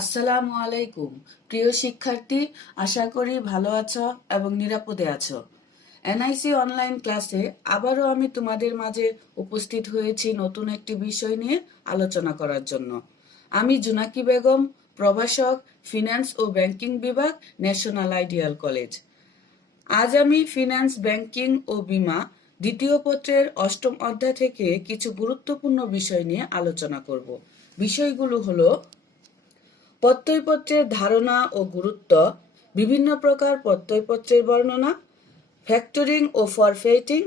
আসসালামু আলাইকুম প্রিয় শিক্ষার্থী, আশা করি ভালো আছো এবং নিরাপদে আছো। এনআইসি অনলাইন ক্লাসে আবারও আমি তোমাদের মাঝে উপস্থিত হয়েছি নতুন একটি বিষয় নিয়ে আলোচনা করার জন্য। আমি জুনাকি বেগম, প্রভাষক, ফিন্যান্স ও ব্যাংকিং বিভাগ, ন্যাশনাল আইডিয়াল কলেজ। আজ আমি ফিন্যান্স, ব্যাংকিং ও বীমা দ্বিতীয় পত্রের অষ্টম অধ্যায় থেকে কিছু গুরুত্বপূর্ণ বিষয় নিয়ে আলোচনা করব। বিষয়গুলো হলো প্রত্যয়পত্রের ধারণা ও গুরুত্ব, বিভিন্ন প্রকার প্রত্যয়পত্রের বর্ণনা, ফ্যাক্টরিং ও ফরফেইটিং।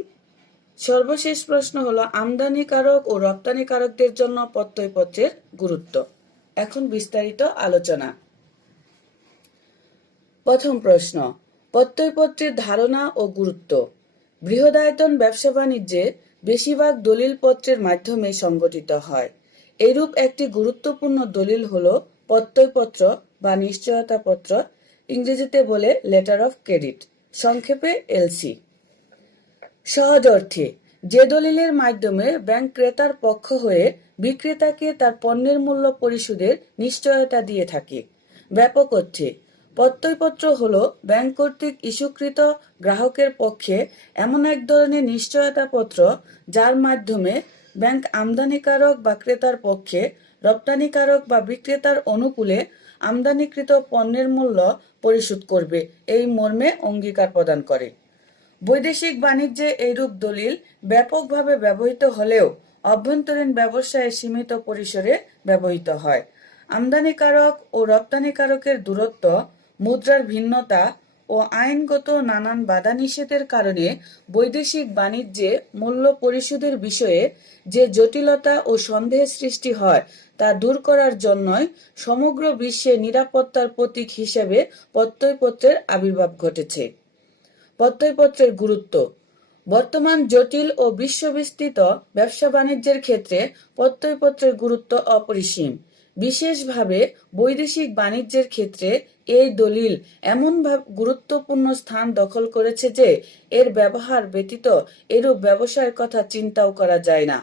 সর্বশেষ প্রশ্ন হলো আমদানিকারক ও রপ্তানিকারকদের জন্য প্রত্যয়পত্রের গুরুত্ব। এখন বিস্তারিত আলোচনা। প্রথম প্রশ্ন, প্রত্যয়পত্রের ধারণা ও গুরুত্ব। বৃহদায়তন ব্যবসা বাণিজ্যে বেশিরভাগ দলিল পত্রের মাধ্যমে সংগঠিত হয়। এরূপ একটি গুরুত্বপূর্ণ দলিল হল প্রত্যয়পত্র বা নিশ্চয়তাপত্র, ইংরেজিতে বলে লেটার অফ ক্রেডিট, সংক্ষেপে এলসি। সহজ অর্থে যে দলিলের মাধ্যমে ব্যাংক ক্রেতার পক্ষ হয়ে বিক্রেতাকে তার পণ্যের মূল্য পরিশোধের নিশ্চয়তা দিয়ে থাকে। ব্যাপক অর্থে প্রত্যয়পত্র হল ব্যাংক কর্তৃক ইস্যুকৃত গ্রাহকের পক্ষে এমন এক ধরনের নিশ্চয়তাপত্র যার মাধ্যমে ব্যাংক আমদানিকারক বা ক্রেতার পক্ষে রপ্তানিকারক বা বিক্রেতার অনুকূলে আমদানিকৃত পণ্যের মূল্য পরিশোধ করবে এই মর্মে অঙ্গীকার প্রদান করে। বৈদেশিক বাণিজ্যে এইরূপ দলিল ব্যাপকভাবে ব্যবহৃত হলেও অভ্যন্তরীণ ব্যবসায়ে সীমিত পরিসরে ব্যবহৃত হয়। আমদানিকারক ও রপ্তানিকারকের দূরত্ব, মুদ্রার ভিন্নতা ও আইনগত নানান বাধা নিষেধের কারণে বৈদেশিক বাণিজ্যে মূল্য পরিশোধের বিষয়ে যে জটিলতা ও সন্দেহের সৃষ্টি হয় তা দূর করার জন্যই সমগ্র বিশ্বে নিরাপত্তার প্রতীক হিসেবে প্রত্যয়পত্রের আবির্ভাব ঘটেছে। প্রত্যয়পত্রের গুরুত্ব। বর্তমান জটিল ও বিশ্ববিস্তৃত ব্যবসা বাণিজ্যের ক্ষেত্রে প্রত্যয়পত্রের গুরুত্ব অপরিসীম। বিশেষভাবে বৈদেশিক বাণিজ্যের ক্ষেত্রে এই দলিল এমন গুরুত্বপূর্ণ স্থান দখল করেছে যে এর ব্যবহার ব্যতীত এরূপ ব্যবসায়ের কথা চিন্তাও করা যায় না।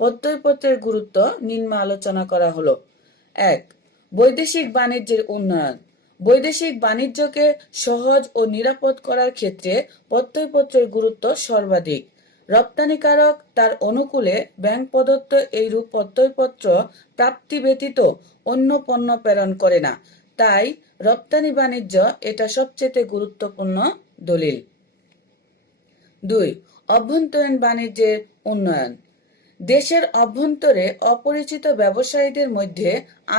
প্রত্যয়পত্রের গুরুত্ব নিম্নে আলোচনা করা হলো। 1. বৈদেশিক বাণিজ্যের উন্নয়ন। বৈদেশিক বাণিজ্যকে সহজ ও নিরাপদ করার ক্ষেত্রে প্রত্যয়পত্রের গুরুত্ব সর্বাধিক। রপ্তানিকারক তার অনুকূলে ব্যাংক প্রদত্ত এইরূপ প্রত্যয়পত্র প্রাপ্তি ব্যতীত অন্য পণ্য প্রেরণ করে না, তাই রপ্তানি বাণিজ্য এটা সবচেয়ে গুরুত্বপূর্ণ দলিল। 2. অভ্যন্তরীণ বাণিজ্যের উন্নয়ন। দেশের অভ্যন্তরে অপরিচিত ব্যবসায়ীদের মধ্যে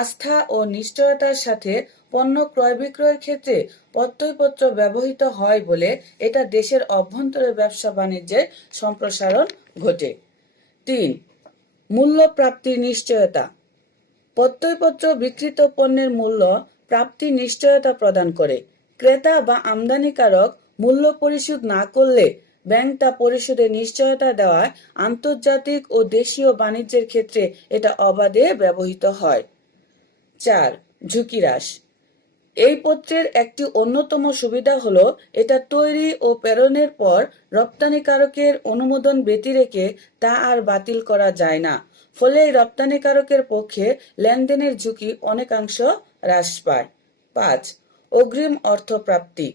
আস্থা ও নিশ্চয়তার সাথে পণ্য ক্রয় বিক্রয়ের ক্ষেত্রে প্রত্যয়পত্র ব্যবহৃত হয় বলে এটা দেশের অভ্যন্তরে ব্যবসা বাণিজ্যের সম্প্রসারণ ঘটে। 3. মূল্য প্রাপ্তির নিশ্চয়তা। প্রত্যয়পত্র বিক্রিত পণ্যের মূল্য প্রাপ্তির নিশ্চয়তা প্রদান করে। ক্রেতা বা আমদানিকারক মূল্য পরিশোধ না করলে ব্যাংক তা পরিশোধের নিশ্চয়তা দেওয়ায় আন্তর্জাতিক ও দেশীয় বাণিজ্যের ক্ষেত্রে এটা অবাধে ব্যবহৃত হয়। 4. ঝুঁকি হ্রাস। এই পত্রের একটি অন্যতম সুবিধা হলো এটা তৈরি ও প্রেরণের পর রপ্তানিকারকের অনুমোদন ব্যতিরেকে তা আর বাতিল করা যায় না, ফলে রপ্তানিকারকের পক্ষে লেনদেনের ঝুঁকি অনেকাংশ হ্রাস পায়। 5. অগ্রিম অর্থ প্রাপ্তি।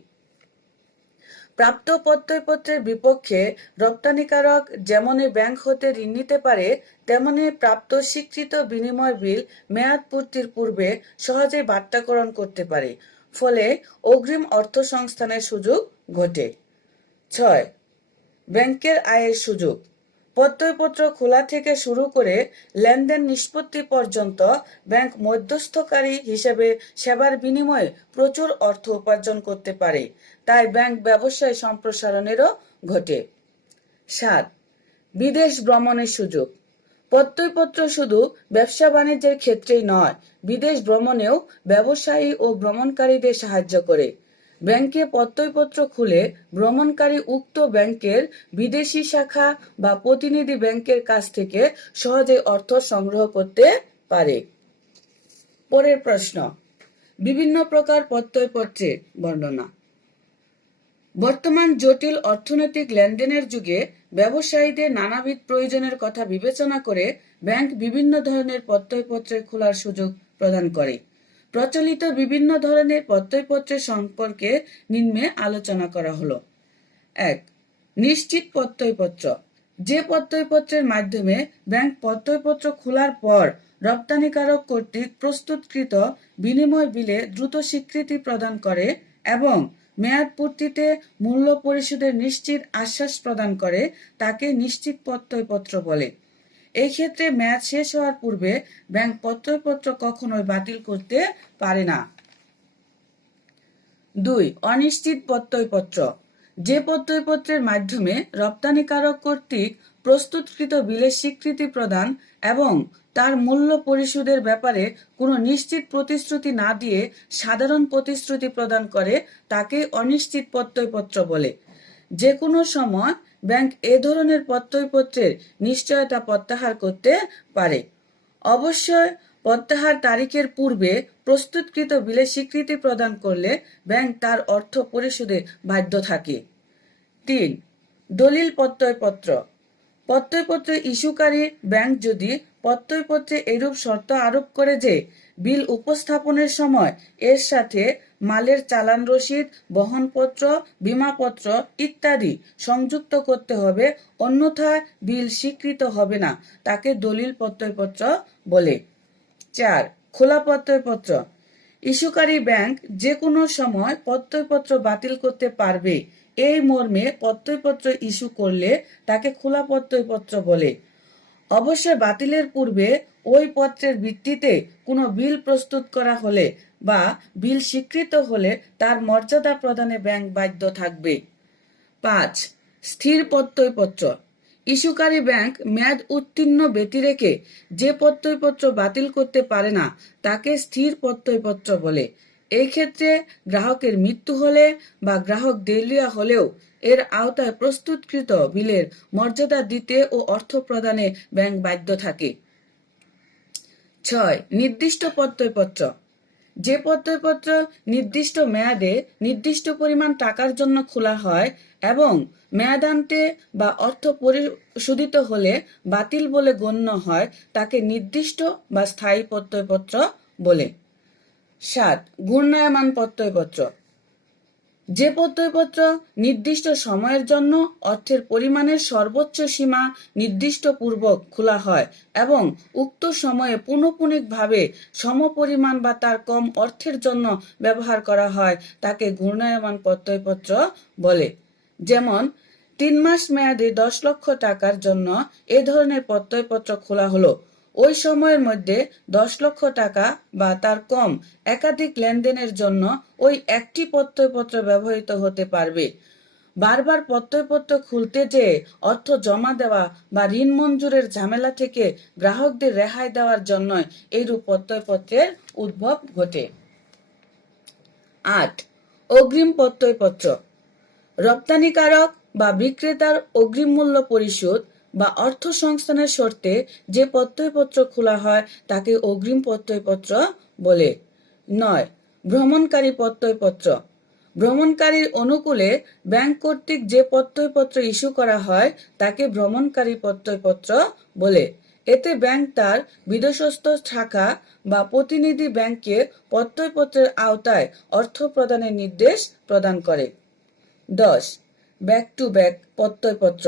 প্রাপ্ত প্রত্যয়পত্রের বিপক্ষে রপ্তানিকারক যেমনই ব্যাংক হতে ঋণ নিতে পারে, তেমনি প্রাপ্ত স্বীকৃত বিনিময় বিল মেয়াদ পূর্তির পূর্বে সহজে বাট্টাকরণ করতে পারে, ফলে অগ্রিম অর্থ সংস্থানের সুযোগ ঘটে। 6. ব্যাংকের আয়ের সুযোগ। প্রত্যয়পত্র খোলা থেকে শুরু করে লেনদেন নিষ্পত্তি পর্যন্ত ব্যাংক মধ্যস্থকারী হিসেবে সেবার বিনিময়ে প্রচুর অর্থ উপার্জন করতে পারে, তাই ব্যাংক ব্যবসায় সম্প্রসারণেরও ঘটে। 7. বিদেশ ভ্রমণের সুযোগ। প্রত্যয়পত্র শুধু ব্যবসা বাণিজ্যের ক্ষেত্রেই নয়, বিদেশ ভ্রমণেও ব্যবসায়ী ও ভ্রমণকারীদের সাহায্য করে। ব্যাংকে প্রত্যয়পত্র খুলে ভ্রমণকারী উক্ত ব্যাংকের বিদেশি শাখা বা প্রতিনিধি ব্যাংকের কাছ থেকে সহজে অর্থ সংগ্রহ করতে পারে। পরের প্রশ্ন, বিভিন্ন প্রকার প্রত্যয়পত্রের বর্ণনা। বর্তমান জটিল অর্থনৈতিক লেনদেনের যুগে ব্যবসায়ীদের নানাবিধ প্রয়োজনের কথা বিবেচনা করে ব্যাংক বিভিন্ন ধরনের প্রত্যয়পত্রের খোলার সুযোগ প্রদান করে। প্রচলিত বিভিন্ন ধরনের প্রত্যয়পত্রের সম্পর্কে নিম্নে আলোচনা করা হলো। 1. নিশ্চিত প্রত্যয়পত্র। যে প্রত্যয়পত্রের মাধ্যমে ব্যাংক প্রত্যয়পত্র খোলার পর রপ্তানিকারক কর্তৃক প্রস্তুতকৃত বিনিময় বিলে দ্রুত স্বীকৃতি প্রদান করে এবং মেয়াদ পূর্তিতে মূল্য পরিশোধের নিশ্চিত আশ্বাস প্রদান করে তাকে নিশ্চিত প্রত্যয়পত্র বলে। এই ক্ষেত্রে মেয়াদ শেষ হওয়ার পূর্বে ব্যাংক প্রত্যয়পত্র কখনোই বাতিল করতে পারে না। 2. অনিশ্চিত প্রত্যয়পত্র। যে প্রত্যয়পত্রের মাধ্যমে রপ্তানিকারক কর্তৃক প্রস্তুতকৃত বিলের স্বীকৃতি প্রদান এবং তার মূল্য পরিশোধের ব্যাপারে কোনো নিশ্চিত প্রতিশ্রুতি না দিয়ে সাধারণ প্রতিশ্রুতি প্রদান করে তাকে অনিশ্চিত প্রত্যয়পত্র বলে। যে কোনো সময় ব্যাংক এ ধরনের প্রত্যয়পত্রের নিশ্চয়তা প্রত্যাহার করতে পারে। অবশ্যই প্রত্যাহার তারিখের পূর্বে প্রস্তুতকৃত বিলে স্বীকৃতি প্রদান করলে ব্যাংক তার অর্থ পরিশোধে বাধ্য থাকে। 3. দলিল প্রত্যয়পত্র। প্রত্যয়পত্র ইস্যুকারী ব্যাংক যদি প্রত্যয়পত্রে এরূপ শর্ত আরোপ করে যে বিল উপস্থাপনের সময় এর সাথে মালের চালান রসিদ, বহনপত্র, বীমাপত্র ইত্যাদি সংযুক্ত করতে হবে, অন্যথায় বিল স্বীকৃত হবে না, তাকে দলিল প্রত্যয়পত্র বলে। 4. খোলা প্রত্যয়পত্র। ইস্যুকারী ব্যাংক যে কোনো সময় প্রত্যয়পত্র বাতিল করতে পারবে এই মর্মে প্রত্যয়পত্র ইস্যু করলে তাকে খোলা প্রত্যয়পত্র বলে। অবশ্যই বাতিলের পূর্বে ওই পত্রের ভিত্তিতে কোনো বিল প্রস্তুত করা হলে বা বিল স্বীকৃত হলে তার মর্যাদা প্রদানে ব্যাংক বাধ্য থাকবে। 5. স্থির প্রত্যয়পত্র। ইস্যুকারী ব্যাংক মেয়াদ উত্তীর্ণ ব্যতি রেখে যে প্রত্যয়পত্র বাতিল করতে পারে না তাকে স্থির প্রত্যয়পত্র বলে। এই ক্ষেত্রে গ্রাহকের মৃত্যু হলে বা গ্রাহক দেউলিয়া হলেও এর আওতায় প্রস্তুতকৃত বিলের মর্যাদা দিতে ও অর্থ প্রদানে ব্যাংক বাধ্য থাকে। 6. নির্দিষ্ট প্রত্যয়পত্র। যে প্রত্যয়পত্র নির্দিষ্ট মেয়াদে নির্দিষ্ট পরিমাণ টাকার জন্য খোলা হয় এবং মেয়াদান্তে বা অর্থ পরিশোধিত হলে বাতিল বলে গণ্য হয় তাকে নির্দিষ্ট বা স্থায়ী প্রত্যয়পত্র বলে। 7. ঘূর্ণায়মান প্রত্যয়পত্র। যে প্রত্যয়পত্র নির্দিষ্ট সময়ের জন্য অর্থের পরিমাণের সর্বোচ্চ সীমা নির্দিষ্ট পূর্বক খোলা হয় এবং উক্ত সময়ে পুনঃপুনিকভাবে সমপরিমাণ বা তার কম অর্থের জন্য ব্যবহার করা হয় তাকে ঘূর্ণায়মান প্রত্যয়পত্র বলে। যেমন 3 মাস মেয়াদে 10 লক্ষ টাকার জন্য এ ধরনের প্রত্যয়পত্র খোলা হলো। ওই সময়ের মধ্যে 10 লক্ষ টাকা বা তার কম একাধিক লেনদেনের জন্য ওই একটি প্রত্যয়পত্র ব্যবহৃত হতে পারবে। বারবার প্রত্যয়পত্র খুলতে যেয়ে অর্থ জমা দেওয়া বা ঋণ মঞ্জুরের ঝামেলা থেকে গ্রাহকদের রেহাই দেওয়ার জন্য এইরূপ প্রত্যয়পত্রের উদ্ভব ঘটে। 8. অগ্রিম প্রত্যয়পত্র। রপ্তানিকারক বা বিক্রেতার অগ্রিম মূল্য পরিশোধ বা অর্থ সংস্থানের শর্তে যে প্রত্যয়পত্র খোলা হয় তাকে অগ্রিম প্রত্যয়পত্র বলে। 9. ভ্রমণকারী প্রত্যয়পত্র। ভ্রমণকারীর অনুকূলে ব্যাংক কর্তৃক যে প্রত্যয়পত্র ইস্যু করা হয় তাকে ভ্রমণকারী প্রত্যয়পত্র বলে। এতে ব্যাংক তার বিদেশস্থ শাখা বা প্রতিনিধি ব্যাংককে প্রত্যয়পত্রের আওতায় অর্থ প্রদানের নির্দেশ প্রদান করে। 10. ব্যাক টু ব্যাক প্রত্যয়পত্র।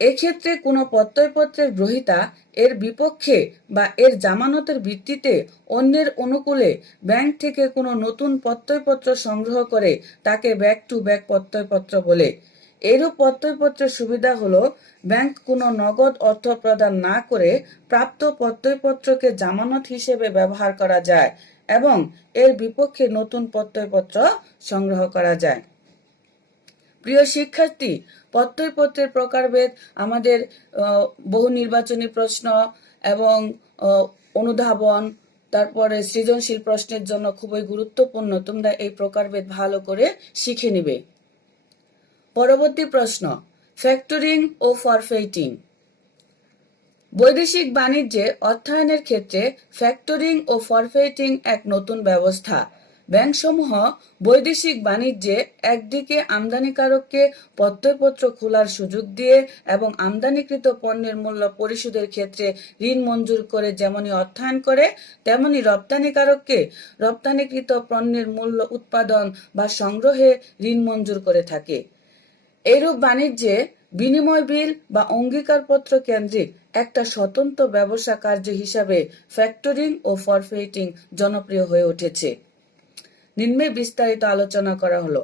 এক্ষেত্রে কোনো প্রত্যয়পত্রের গ্রহীতা এর বিপক্ষে বা এর জামানতের ভিত্তিতে অন্যের অনুকূলে ব্যাংক থেকে কোনো নতুন প্রত্যয়পত্র সংগ্রহ করে তাকে ব্যাক টু ব্যাক প্রত্যয়পত্র বলে। এরূপ প্রত্যয়পত্রের সুবিধা হলো ব্যাংক কোনো নগদ অর্থ প্রদান না করে প্রাপ্ত প্রত্যয়পত্রকে জামানত হিসেবে ব্যবহার করা যায় এবং এর বিপক্ষে নতুন প্রত্যয়পত্র সংগ্রহ করা যায়। প্রিয় শিক্ষার্থী, প্রত্যয়পত্রের প্রকারভেদ আমাদের বহু নির্বাচনী প্রশ্ন এবং অনুধাবন তারপরে সৃজনশীল প্রশ্নের জন্য খুবই গুরুত্বপূর্ণ। তোমরা এই প্রকারভেদ ভালো করে শিখে নিবে। পরবর্তী প্রশ্ন, ফ্যাক্টরিং ও ফরফেইটিং। বৈদেশিক বাণিজ্যে অর্থায়নের ক্ষেত্রে ফ্যাক্টরিং ও ফরফেইটিং এক নতুন ব্যবস্থা। ব্যাংকসমূহ বৈদেশিক বাণিজ্যে একদিকে আমদানিকারককে প্রত্যয়পত্র খোলার সুযোগ দিয়ে এবং আমদানিকৃত পণ্যের মূল্য পরিশোধের ক্ষেত্রে ঋণ মঞ্জুর করে যেমনি অর্থায়ন করে, তেমনি রপ্তানিকারককে রপ্তানিকৃত পণ্যের মূল্য উৎপাদন বা সংগ্রহে ঋণ মঞ্জুর করে থাকে। এইরূপ বাণিজ্যে বিনিময় বিল বা অঙ্গীকারপত্র কেন্দ্রিক একটা স্বতন্ত্র ব্যবসা কার্য হিসাবে ফ্যাক্টরিং ও ফরফেইটিং জনপ্রিয় হয়ে উঠেছে। নিম্নে বিস্তারিত আলোচনা করা হলো।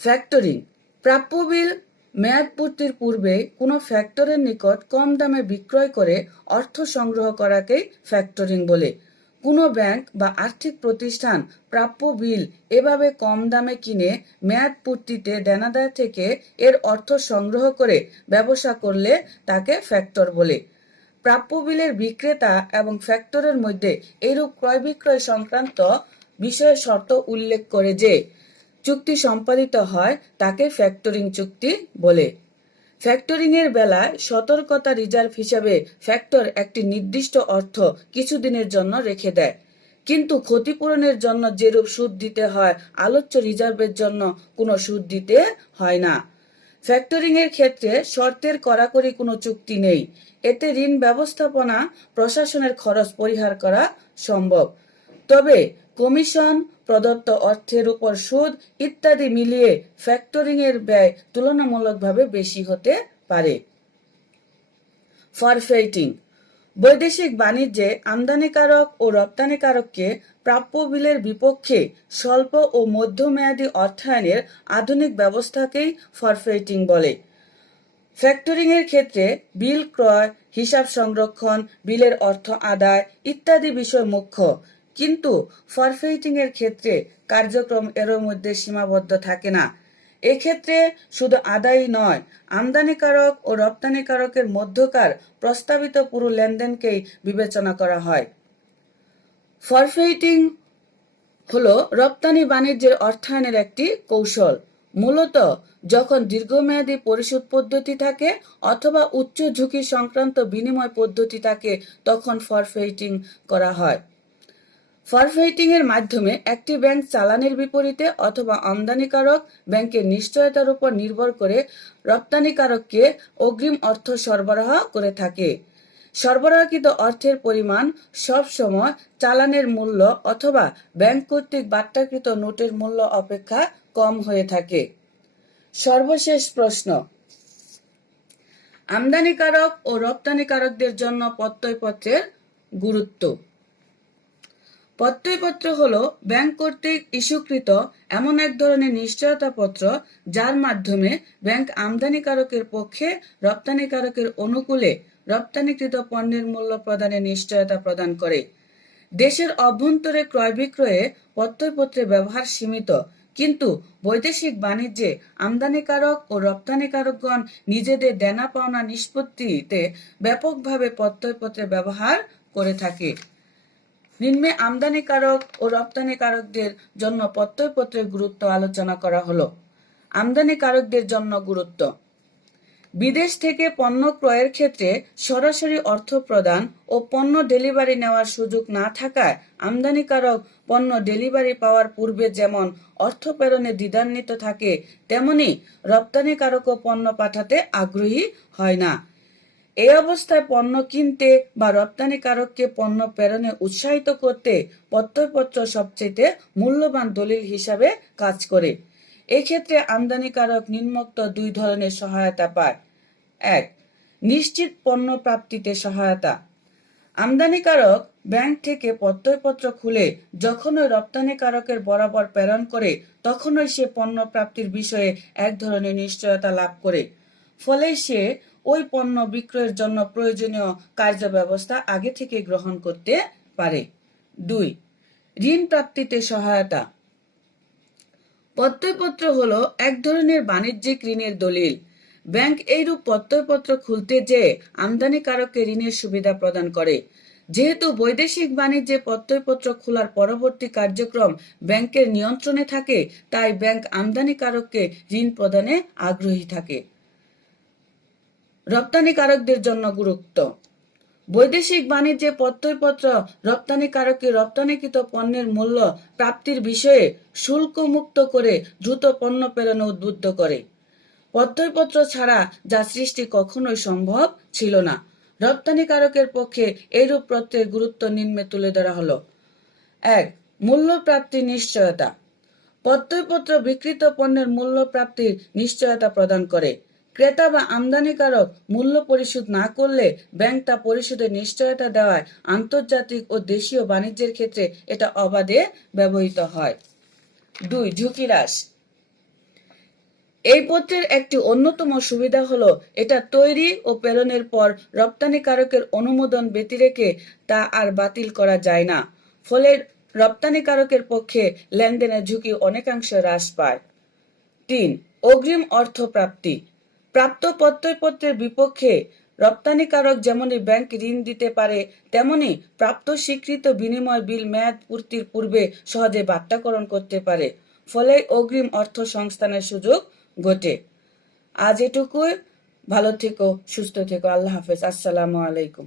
ফ্যাক্টরিং, প্রাপ্য বিল মেয়াদ পূর্তির পূর্বে কোনো ফ্যাক্টরের নিকট কম দামে বিক্রয় করে অর্থ সংগ্রহ করাকেই ফ্যাক্টরিং বলে। কোনো ব্যাংক বা আর্থিক প্রতিষ্ঠান প্রাপ্য বিল এভাবে কম দামে কিনে মেয়াদ পূর্তিতে দেনাদার থেকে এর অর্থ সংগ্রহ করে ব্যবসা করলে তাকে ফ্যাক্টর বলে। প্রাপ্য বিলের বিক্রেতা এবং ফ্যাক্টরের মধ্যে এইরূপ ক্রয় বিক্রয় সংক্রান্ত বিষয়ে শর্ত উল্লেখ করে যে চুক্তি সম্পাদিত হয় তাকে ফ্যাক্টরিং চুক্তি বলে। ফ্যাক্টরিং এর বেলায় সতর্কতা রিজার্ভ হিসাবে ফ্যাক্টর একটি নির্দিষ্ট অর্থ কিছুদিনের জন্য রেখে দেয়, কিন্তু ক্ষতিপূরণের জন্য যেরূপ সুদ দিতে হয় আলোচ্য রিজার্ভের জন্য কোনো সুদ দিতে হয় না। ফ্যাক্টরিং এর ক্ষেত্রে শর্তের কড়াকড়ি কোনো চুক্তি নেই। এতে ঋণ ব্যবস্থাপনা প্রশাসনের খরচ পরিহার করা সম্ভব। তবে কমিশন, প্রদত্ত অর্থের উপর সুদ ইত্যাদি মিলিয়ে ফ্যাক্টরিং এর ব্যয় তুলনামূলকভাবে বেশি হতে পারে। ফরফেইটিং, বৈদেশিক বাণিজ্যে আমদানিকারক ও রপ্তানিকারককে প্রাপ্য বিলের বিপক্ষে স্বল্প ও মধ্যমেয়াদী অর্থায়নের আধুনিক ব্যবস্থাকেই ফরফেইটিং বলে। ফ্যাক্টরিং এর ক্ষেত্রে বিল ক্রয়, হিসাব সংরক্ষণ, বিলের অর্থ আদায় ইত্যাদি বিষয় মুখ্য, কিন্তু ফরফেইটিং এর ক্ষেত্রে কার্যক্রম এর মধ্যে সীমাবদ্ধ থাকে না। এক্ষেত্রে শুধু আদায়ই নয়, আমদানিকারক ও রপ্তানিকারকের মধ্যকার প্রস্তাবিত পুরো লেনদেনকেই বিবেচনা করা হয়। ফরফেইটিং হলো রপ্তানি বাণিজ্যের অর্থায়নের একটি কৌশল। মূলত যখন দীর্ঘমেয়াদী পরিশোধ পদ্ধতি থাকে অথবা উচ্চ ঝুঁকি সংক্রান্ত বিনিময় পদ্ধতি থাকে তখন ফরফেইটিং করা হয়। ফরফেইটিং এর মাধ্যমে একটি ব্যাংক চালানের বিপরীতে অথবা আমদানিকারক ব্যাংকের নিশ্চয়তার উপর নির্ভর করে রপ্তানিকারককে অগ্রিম অর্থ সরবরাহ করে থাকে। সরবরাহকৃত অর্থের পরিমাণ সব সময় চালানের মূল্য অথবা ব্যাংক কর্তৃক বাট্টাকৃত নোটের মূল্য অপেক্ষা কম হয়ে থাকে। সর্বশেষ প্রশ্ন, আমদানিকারক ও রপ্তানিকারকদের জন্য প্রত্যয়পত্রের গুরুত্ব। প্রত্যয়পত্র হলো ব্যাংক কর্তৃক ইস্যুকৃত এমন এক ধরনের নিশ্চয়তাপত্র যার মাধ্যমে ব্যাংক আমদানিকারকের পক্ষে রপ্তানিকারকের অনুকূলে রপ্তানিকৃত পণ্যের মূল্য প্রদানের নিশ্চয়তা প্রদান করে। দেশের অভ্যন্তরে ক্রয় বিক্রয়ে প্রত্যয়পত্রের ব্যবহার সীমিত, কিন্তু বৈদেশিক বাণিজ্যে আমদানিকারক ও রপ্তানিকারকগণ নিজেদের দেনা পাওনা নিষ্পত্তিতে ব্যাপকভাবে প্রত্যয়পত্রের ব্যবহার করে থাকে। নিম্নে আমদানিকারক ও রপ্তানিকারকদের জন্য প্রত্যয়পত্রের গুরুত্ব আলোচনা করা হলো। আমদানিকারকদের জন্য গুরুত্ব। বিদেশ থেকে পণ্য ক্রয়ের ক্ষেত্রে সরাসরি অর্থ প্রদান ও পণ্য ডেলিভারি নেওয়ার সুযোগ না থাকায় আমদানিকারক পণ্য ডেলিভারি পাওয়ার পূর্বে যেমন অর্থ প্রেরণে দ্বিধান্বিত থাকে, তেমনি রপ্তানিকারকও পণ্য পাঠাতে আগ্রহী হয় না। এই অবস্থায় পণ্য কিনতে বা রপ্তানিকারককে পণ্য প্রেরণে উৎসাহিত করতে প্রত্যয়পত্র সবচেয়ে মূল্যবান দলিল হিসাবে কাজ করে। এক্ষেত্রে আমদানিকারক নিম্নোক্ত দুই ধরনের সহায়তা পায়। ১. নিশ্চিত পণ্য প্রাপ্তিতে সহায়তা। আমদানিকারক ব্যাংক থেকে প্রত্যয়পত্র খুলে যখনই রপ্তানিকারকের বরাবর প্রেরণ করে তখনই সে পণ্য প্রাপ্তির বিষয়ে এক ধরনের নিশ্চয়তা লাভ করে। ফলে সে ওই পণ্য বিক্রয়ের জন্য প্রয়োজনীয় কার্যব্যবস্থা আগে থেকে গ্রহণ করতে পারে। ২. ঋণ প্রাপ্তিতে সহায়তা। প্রত্যয়পত্র হলো এক ধরনের বাণিজ্যিক ঋণের দলিল। ব্যাংক এইরূপ প্রত্যয়পত্র খুলতে যেয়ে আমদানিকারককে ঋণের সুবিধা প্রদান করে। যেহেতু বৈদেশিক বাণিজ্যে প্রত্যয়পত্র খোলার পরবর্তী কার্যক্রম ব্যাংকের নিয়ন্ত্রণে থাকে, তাই ব্যাংক আমদানিকারককে ঋণ প্রদানে আগ্রহী থাকে। রপ্তানিকারকদের জন্য গুরুত্ব। বৈদেশিক বাণিজ্যে প্রত্যয়পত্র রপ্তানিকারককে রপ্তানিকৃত পণ্যের মূল্য প্রাপ্তির বিষয়ে শুল্ক মুক্ত করে দ্রুত পণ্য প্রেরণে উদ্বুদ্ধ করে। প্রত্যয়পত্র ছাড়া যা সৃষ্টি কখনোই সম্ভব ছিল না। রপ্তানিকারকের পক্ষে এইরূপ প্রত্যয়ের গুরুত্ব নিম্নে তুলে ধরা হলো। 1. মূল্য প্রাপ্তির নিশ্চয়তা। প্রত্যয়পত্র বিক্রিত পণ্যের মূল্য প্রাপ্তির নিশ্চয়তা প্রদান করে। ক্রেতা বা আমদানিকারক মূল্য পরিশোধ না করলে ব্যাংক তা পরিশোধের নিশ্চয়তা দেওয়ায় আন্তর্জাতিক ও দেশীয় বাণিজ্যের ক্ষেত্রে এটা অবাধে ব্যবহৃত হয়। 2. ঝুঁকি হ্রাস। এই পত্রের একটি অন্যতম সুবিধা হলো এটা তৈরি ও প্রেরণের পর রপ্তানিকারকের অনুমোদন ব্যতিরেকে তা আর বাতিল করা যায় না। ফলে রপ্তানিকারকের পক্ষে লেনদেনের ঝুঁকি অনেকাংশে হ্রাস পায়। 3. অগ্রিম অর্থ প্রাপ্তি। প্রাপ্ত প্রত্যয়পত্রের বিপক্ষে রপ্তানিকারক যেমনি ব্যাংক ঋণ দিতে পারে, তেমনি প্রাপ্ত স্বীকৃত বিনিময় বিল মেয়াদ পূর্তির পূর্বে সহজে বাট্যাকরণ করতে পারে। ফলে অগ্রিম অর্থ সংস্থানের সুযোগ ঘটে। আজ এটুকুই। ভালো থেকো, সুস্থ থেকো। আল্লাহ হাফেজ। আসসালামু আলাইকুম।